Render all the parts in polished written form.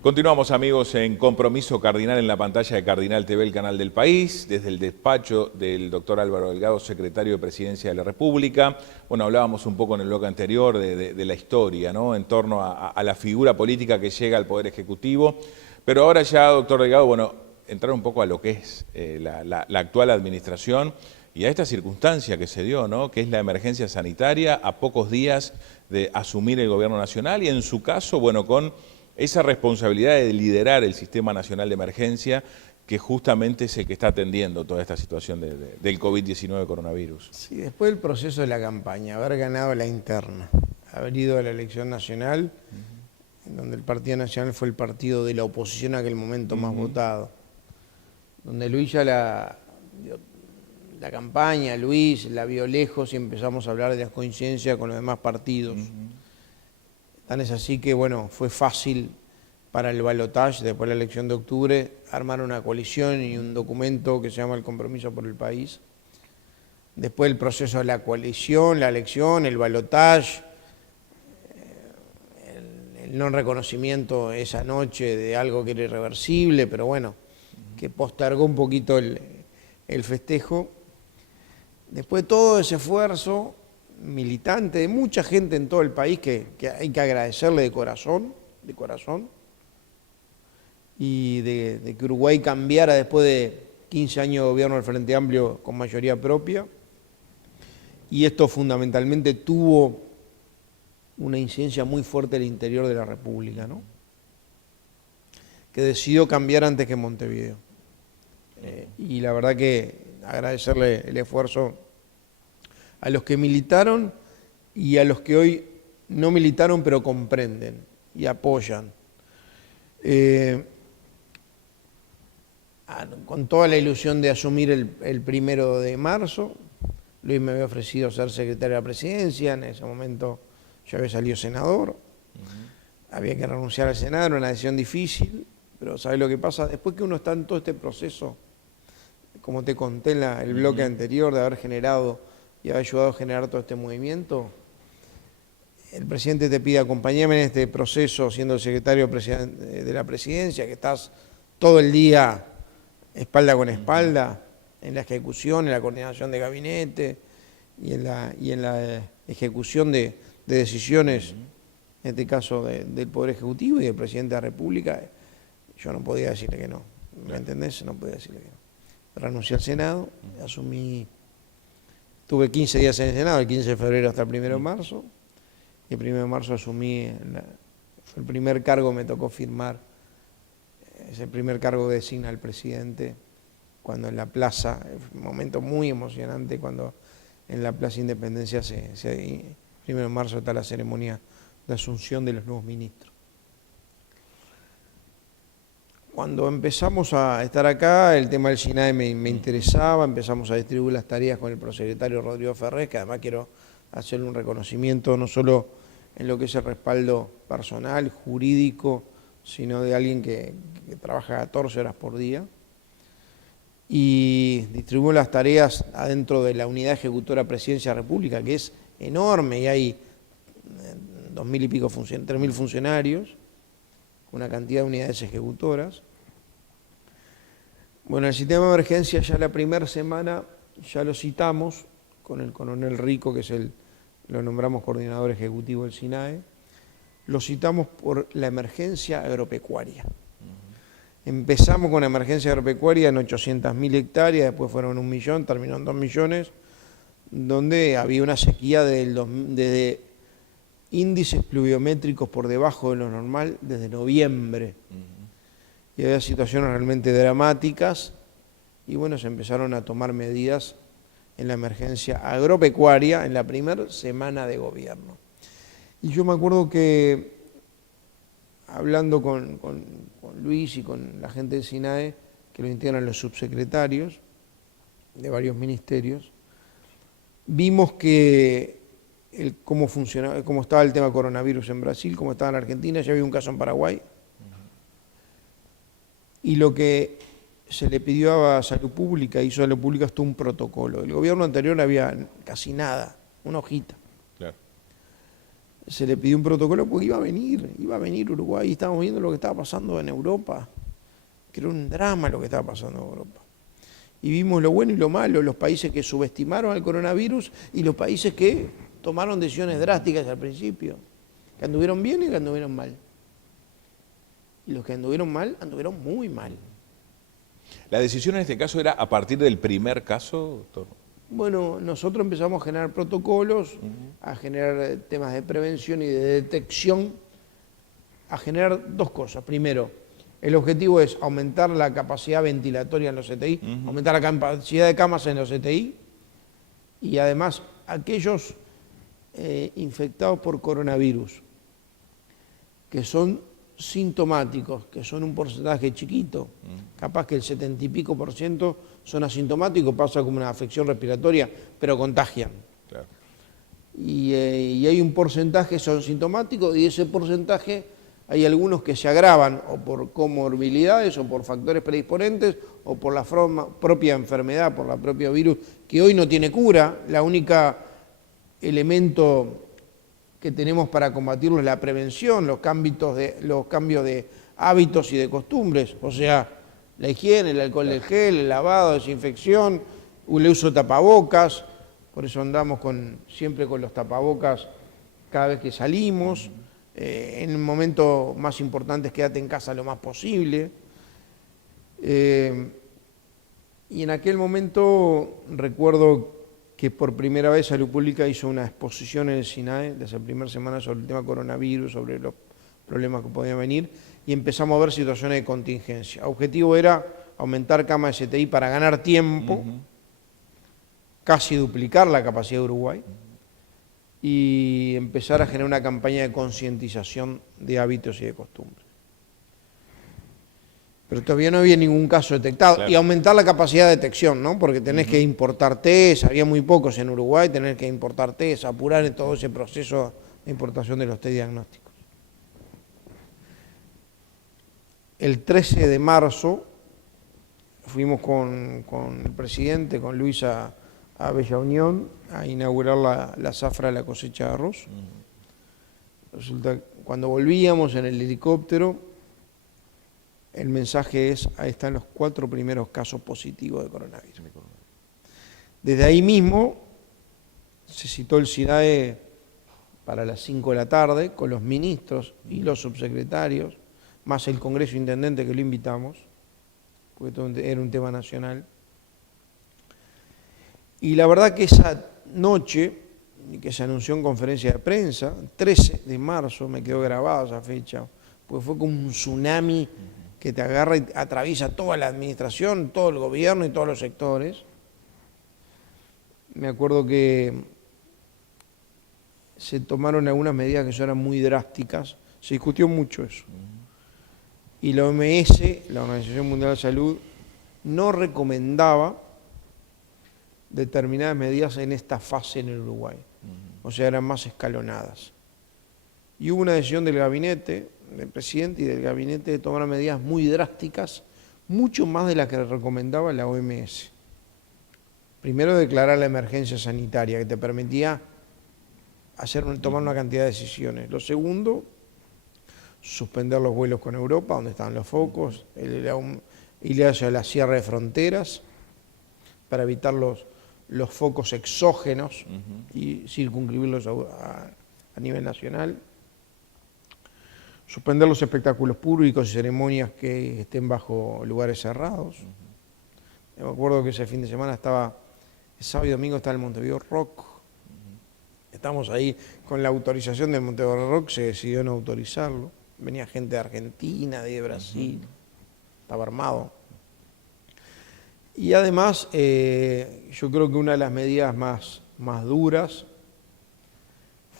Continuamos, amigos, en Compromiso Cardinal en la pantalla de Cardinal TV, el canal del país, desde el despacho del doctor Álvaro Delgado, secretario de Presidencia de la República. Bueno, hablábamos un poco en el bloque anterior de la historia, ¿no?, en torno a la figura política que llega al Poder Ejecutivo. Pero ahora ya, doctor Delgado, bueno, entrar un poco a lo que es la actual administración y a esta circunstancia que se dio, ¿no?, que es la emergencia sanitaria a pocos días de asumir el gobierno nacional y en su caso, bueno, con esa responsabilidad de liderar el Sistema Nacional de Emergencia, que justamente es el que está atendiendo toda esta situación del COVID-19 coronavirus. Sí, después del proceso de la campaña, haber ganado la interna, haber ido a la elección nacional, en donde el Partido Nacional fue el partido de la oposición a aquel momento más votado, donde Luis ya la campaña, Luis la vio lejos y empezamos a hablar de las coincidencias con los demás partidos. Tan es así que, bueno, fue fácil para el balotaje, después de la elección de octubre, armar una coalición y un documento que se llama el Compromiso por el País. Después el proceso de la coalición, la elección, el balotaje, el no reconocimiento esa noche de algo que era irreversible, pero bueno, que postergó un poquito el festejo. Después de todo ese esfuerzo militante de mucha gente en todo el país que hay que agradecerle de corazón, y de que Uruguay cambiara después de 15 años de gobierno del Frente Amplio con mayoría propia, y esto fundamentalmente tuvo una incidencia muy fuerte en el interior de la República, ¿no?, que decidió cambiar antes que Montevideo. Y la verdad que agradecerle el esfuerzo a los que militaron y a los que hoy no militaron pero comprenden y apoyan. Con toda la ilusión de asumir el 1 de marzo, Luis me había ofrecido ser secretario de la Presidencia, en ese momento yo había salido senador, había que renunciar al Senado, era una decisión difícil, pero ¿sabes lo que pasa? Después que uno está en todo este proceso, como te conté en el bloque anterior, de haber generado y haber ayudado a generar todo este movimiento, el presidente te pide acompañarme en este proceso siendo el secretario de la Presidencia, que estás todo el día espalda con espalda en la ejecución, en la coordinación de gabinete y en la ejecución de decisiones, en este caso del Poder Ejecutivo y del Presidente de la República. Yo no podía decirle que no, ¿me entendés? No podía decirle que no. Renuncié al Senado, tuve 15 días en el Senado, el 15 de febrero hasta el 1 de marzo, y el 1 de marzo asumí, fue el primer cargo que me tocó firmar, es el primer cargo que designa el presidente, cuando en la plaza, un momento muy emocionante, cuando en la Plaza Independencia, el 1 de marzo está la ceremonia de asunción de los nuevos ministros. Cuando empezamos a estar acá, el tema del SINAE me interesaba, empezamos a distribuir las tareas con el prosecretario Rodrigo Ferrés, que además quiero hacerle un reconocimiento no solo en lo que es el respaldo personal, jurídico, sino de alguien que trabaja 14 horas por día. Y distribuimos las tareas adentro de la unidad ejecutora Presidencia de la República, que es enorme, y hay 2.000 y pico, 3.000 funcionarios, una cantidad de unidades ejecutoras. Bueno, el sistema de emergencia ya la primera semana ya lo citamos con el coronel Rico, que es lo nombramos coordinador ejecutivo del SINAE, lo citamos por la emergencia agropecuaria. Empezamos con la emergencia agropecuaria en 800.000 hectáreas, después fueron 1 millón, terminó en 2 millones, donde había una sequía desde índices pluviométricos por debajo de lo normal desde noviembre. Y había situaciones realmente dramáticas, y bueno, se empezaron a tomar medidas en la emergencia agropecuaria en la primera semana de gobierno. Y yo me acuerdo que, hablando con Luis y con la gente del SINAE, que lo integran los subsecretarios de varios ministerios, vimos que cómo estaba el tema coronavirus en Brasil, cómo estaba en Argentina, ya había un caso en Paraguay, y lo que se le pidió a Salud Pública, hizo Salud Pública hasta un protocolo. El gobierno anterior había casi nada, una hojita. Claro. se le pidió un protocolo porque iba a venir Uruguay, y estábamos viendo lo que estaba pasando en Europa, que era un drama lo que estaba pasando en Europa. Y vimos lo bueno y lo malo, los países que subestimaron al coronavirus y los países que tomaron decisiones drásticas al principio, que anduvieron bien y que anduvieron mal. Y los que anduvieron mal, anduvieron muy mal. ¿La decisión en este caso era a partir del primer caso, doctor? Bueno, nosotros empezamos a generar protocolos, a generar temas de prevención y de detección, a generar dos cosas. Primero, el objetivo es aumentar la capacidad ventilatoria en los CTI, aumentar la capacidad de camas en los CTI, y además aquellos infectados por coronavirus que son sintomáticos, que son un porcentaje chiquito, capaz que el 70 y pico % son asintomáticos, pasa como una afección respiratoria, pero contagian. Claro. Y hay un porcentaje que son sintomáticos, y ese porcentaje hay algunos que se agravan o por comorbilidades o por factores predisponentes o por la propia enfermedad, por la propia virus, que hoy no tiene cura. La única elemento que tenemos para combatirlo es la prevención, los cambios de hábitos y de costumbres, o sea, la higiene, el alcohol del gel, el lavado, desinfección, el uso de tapabocas. Por eso andamos siempre con los tapabocas cada vez que salimos. En el momento más importante es quédate en casa lo más posible. Y en aquel momento recuerdo que por primera vez Salud Pública hizo una exposición en el SINAE de esa primera semana sobre el tema coronavirus, sobre los problemas que podían venir, y empezamos a ver situaciones de contingencia. El objetivo era aumentar camas de CTI para ganar tiempo, casi duplicar la capacidad de Uruguay, y empezar a generar una campaña de concientización de hábitos y de costumbres. Pero todavía no había ningún caso detectado. Claro. Y aumentar la capacidad de detección, ¿no? Porque tenés que importar test, había muy pocos en Uruguay, tenés que importar test, apurar en todo ese proceso de importación de los test diagnósticos. El 13 de marzo fuimos con el presidente, con Luis, a Bella Unión a inaugurar la zafra de la cosecha de arroz. Resulta que cuando volvíamos en el helicóptero, el mensaje es: ahí están los 4 primeros casos positivos de coronavirus. Desde ahí mismo se citó el SINAE para las 5 de la tarde con los ministros y los subsecretarios, más el Congreso Intendente que lo invitamos, porque era un tema nacional. Y la verdad que esa noche, que se anunció en conferencia de prensa, 13 de marzo, me quedó grabada esa fecha, porque fue como un tsunami que te agarra y atraviesa toda la administración, todo el gobierno y todos los sectores. Me acuerdo que se tomaron algunas medidas que eran muy drásticas, se discutió mucho eso. Y la OMS, la Organización Mundial de la Salud, no recomendaba determinadas medidas en esta fase en el Uruguay. O sea, eran más escalonadas. Y hubo una decisión del gabinete, del presidente y del gabinete, de tomar medidas muy drásticas, mucho más de las que recomendaba la OMS. Primero, declarar la emergencia sanitaria, que te permitía tomar una cantidad de decisiones. Lo segundo, suspender los vuelos con Europa, donde estaban los focos, ir hacia la cierre de fronteras, para evitar los focos exógenos y circunscribirlos a nivel nacional. Suspender los espectáculos públicos y ceremonias que estén bajo lugares cerrados. Me acuerdo que ese fin de semana el sábado y domingo estaba el Montevideo Rock. Estamos ahí con la autorización del Montevideo Rock, se decidió no autorizarlo. Venía gente de Argentina, de Brasil, estaba armado. Y además, yo creo que una de las medidas más duras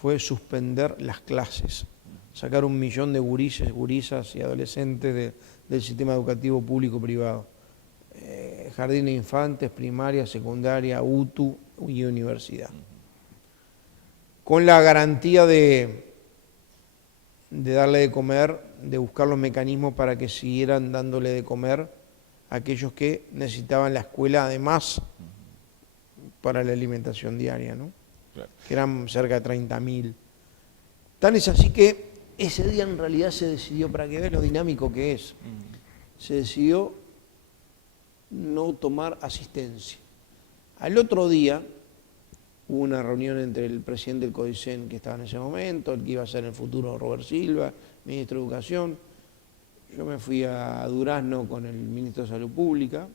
fue suspender las clases. Sacar 1 millón de gurises, gurisas y adolescentes del sistema educativo público-privado. Jardín de infantes, primaria, secundaria, UTU y universidad. Con la garantía de darle de comer, de buscar los mecanismos para que siguieran dándole de comer a aquellos que necesitaban la escuela además para la alimentación diaria, ¿no? Claro. Que eran cerca de 30.000. Tan es así que ese día en realidad se decidió, para que veas lo dinámico que es, se decidió no tomar asistencia. Al otro día hubo una reunión entre el presidente del CODICEN que estaba en ese momento, el que iba a ser en el futuro Robert Silva, ministro de Educación. Yo me fui a Durazno con el ministro de Salud Pública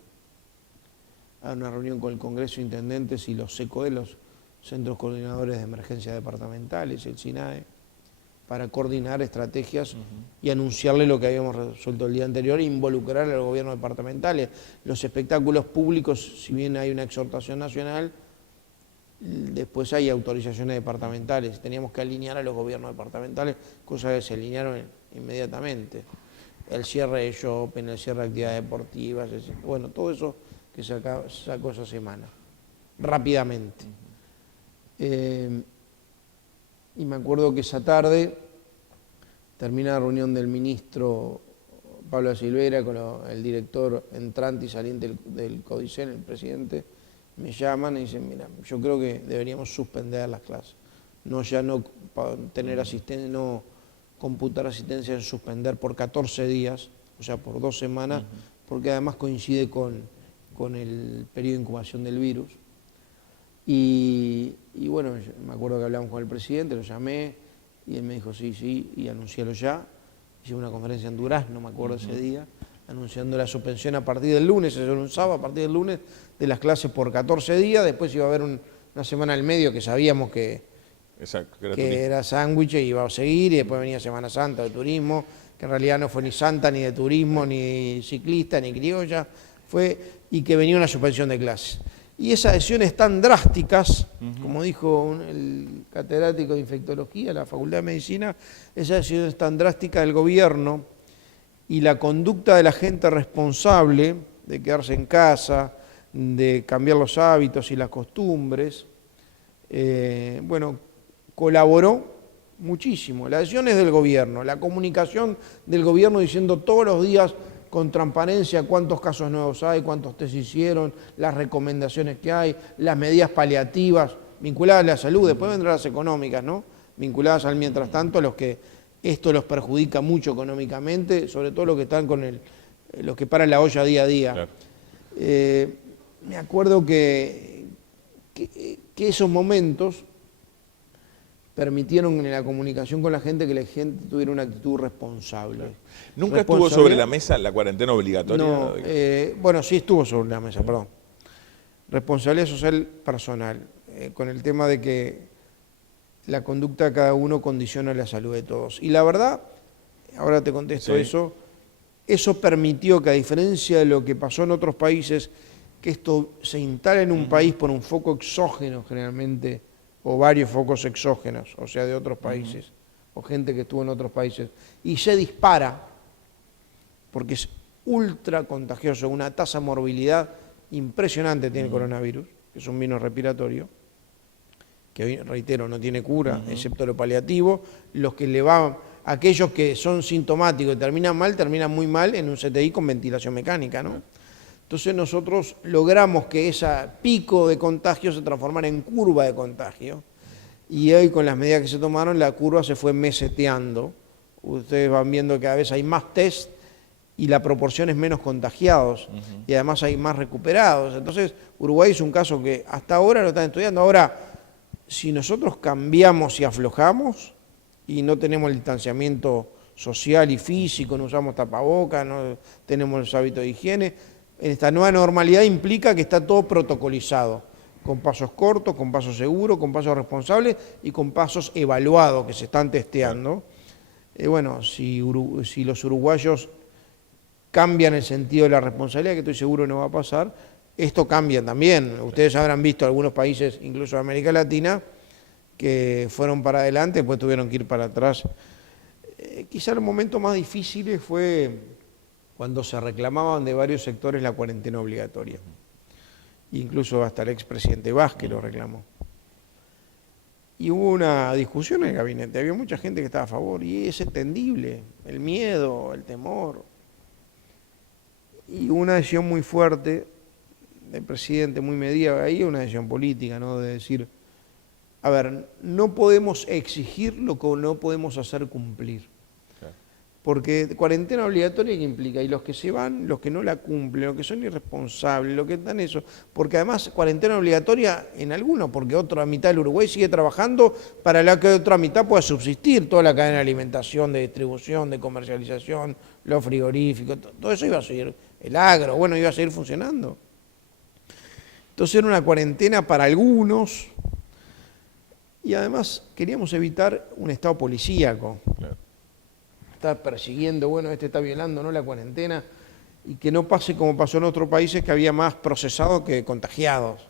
a una reunión con el Congreso de Intendentes y los CECOE, los Centros Coordinadores de Emergencias Departamentales, el SINAE, para coordinar estrategias y anunciarle lo que habíamos resuelto el día anterior e involucrar a los gobiernos departamentales. Los espectáculos públicos, si bien hay una exhortación nacional, después hay autorizaciones departamentales. Teníamos que alinear a los gobiernos departamentales, cosas que se alinearon inmediatamente. El cierre de shopping, el cierre de actividades deportivas, bueno, todo eso que sacó esa semana, rápidamente. Y me acuerdo que esa tarde termina la reunión del ministro Pablo de Silveira con el director entrante y saliente del CODICEN, el presidente. Me llaman y dicen, mira, yo creo que deberíamos suspender las clases. No tener asistencia, no computar asistencia en suspender por 14 días, o sea, por 2 semanas, porque además coincide con el periodo de incubación del virus. Y bueno, me acuerdo que hablamos con el presidente, lo llamé y él me dijo sí, y anuncialo ya. Hice una conferencia en Durazno, me acuerdo ese día, anunciando la suspensión a partir del lunes, eso era un sábado, a partir del lunes, de las clases por 14 días. Después iba a haber una semana al medio que sabíamos que era sándwich y iba a seguir, y después venía Semana Santa de turismo, que en realidad no fue ni santa, ni de turismo, ni ciclista, ni criolla, y que venía una suspensión de clases. Y esas decisiones tan drásticas, como dijo el catedrático de infectología de la Facultad de Medicina, esas decisiones tan drásticas del gobierno y la conducta de la gente responsable de quedarse en casa, de cambiar los hábitos y las costumbres, bueno, colaboró muchísimo. Las decisiones del gobierno, la comunicación del gobierno diciendo todos los días con transparencia cuántos casos nuevos hay, cuántos test hicieron, las recomendaciones que hay, las medidas paliativas vinculadas a la salud, después vendrán las económicas, ¿no? Vinculadas al mientras tanto, a los que esto los perjudica mucho económicamente, sobre todo los que están con los que paran la olla día a día. Claro. Me acuerdo que esos momentos permitieron en la comunicación con la gente que la gente tuviera una actitud responsable. Claro. ¿Nunca estuvo sobre la mesa la cuarentena obligatoria? No, bueno, sí estuvo sobre la mesa, perdón. Responsabilidad social personal, con el tema de que la conducta de cada uno condiciona la salud de todos. Y la verdad, ahora te contesto eso permitió que, a diferencia de lo que pasó en otros países, que esto se instale en un país por un foco exógeno generalmente, o varios focos exógenos, o sea, de otros países, o gente que estuvo en otros países, y se dispara, porque es ultra contagioso, una tasa de morbilidad impresionante tiene el coronavirus, que es un virus respiratorio, que reitero, no tiene cura, excepto lo paliativo. Aquellos que son sintomáticos y terminan muy mal en un CTI con ventilación mecánica, ¿no? Entonces nosotros logramos que ese pico de contagio se transformara en curva de contagio, y hoy con las medidas que se tomaron la curva se fue meseteando. Ustedes van viendo que cada vez hay más test y la proporción es menos contagiados, y además hay más recuperados. Entonces Uruguay es un caso que hasta ahora lo están estudiando. Ahora, si nosotros cambiamos y aflojamos y no tenemos el distanciamiento social y físico, no usamos tapabocas, no tenemos los hábitos de higiene, esta nueva normalidad implica que está todo protocolizado, con pasos cortos, con pasos seguros, con pasos responsables y con pasos evaluados que se están testeando. Bueno, si los uruguayos cambian el sentido de la responsabilidad, que estoy seguro no va a pasar, esto cambia también. Ustedes habrán visto algunos países, incluso de América Latina, que fueron para adelante, después tuvieron que ir para atrás. Quizá el momento más difícil fue cuando se reclamaban de varios sectores la cuarentena obligatoria. Incluso hasta el expresidente Vázquez lo reclamó. Y hubo una discusión en el gabinete, había mucha gente que estaba a favor, y es entendible, el miedo, el temor. Y hubo una decisión muy fuerte del presidente, muy medida, ahí una decisión política, ¿no? De decir, A ver, no podemos exigir lo que no podemos hacer cumplir. Claro. Porque cuarentena obligatoria, ¿qué implica? Y los que se van, los que no la cumplen, los que son irresponsables, los que están eso. Porque además, cuarentena obligatoria en algunos, porque otra mitad del Uruguay sigue trabajando para la que otra mitad pueda subsistir. Toda la cadena de alimentación, de distribución, de comercialización, los frigoríficos, todo eso iba a seguir, el agro, bueno, iba a seguir funcionando. Entonces era una cuarentena para algunos. Y además queríamos evitar un estado policíaco. Claro. Estar persiguiendo, bueno, este está violando, ¿no?, la cuarentena, y que no pase como pasó en otros países, que había más procesados que contagiados.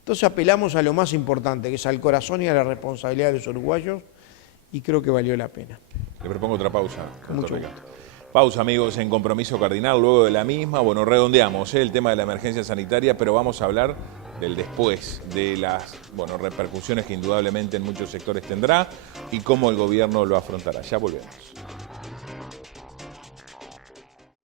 Entonces apelamos a lo más importante, que es al corazón y a la responsabilidad de los uruguayos, y creo que valió la pena. Le propongo otra pausa. Con mucho doctor gusto. Pausa, amigos, en Compromiso Cardinal. Luego de la misma, bueno, redondeamos el tema de la emergencia sanitaria, pero vamos a hablar del después, de las repercusiones que indudablemente en muchos sectores tendrá y cómo el gobierno lo afrontará. Ya volvemos.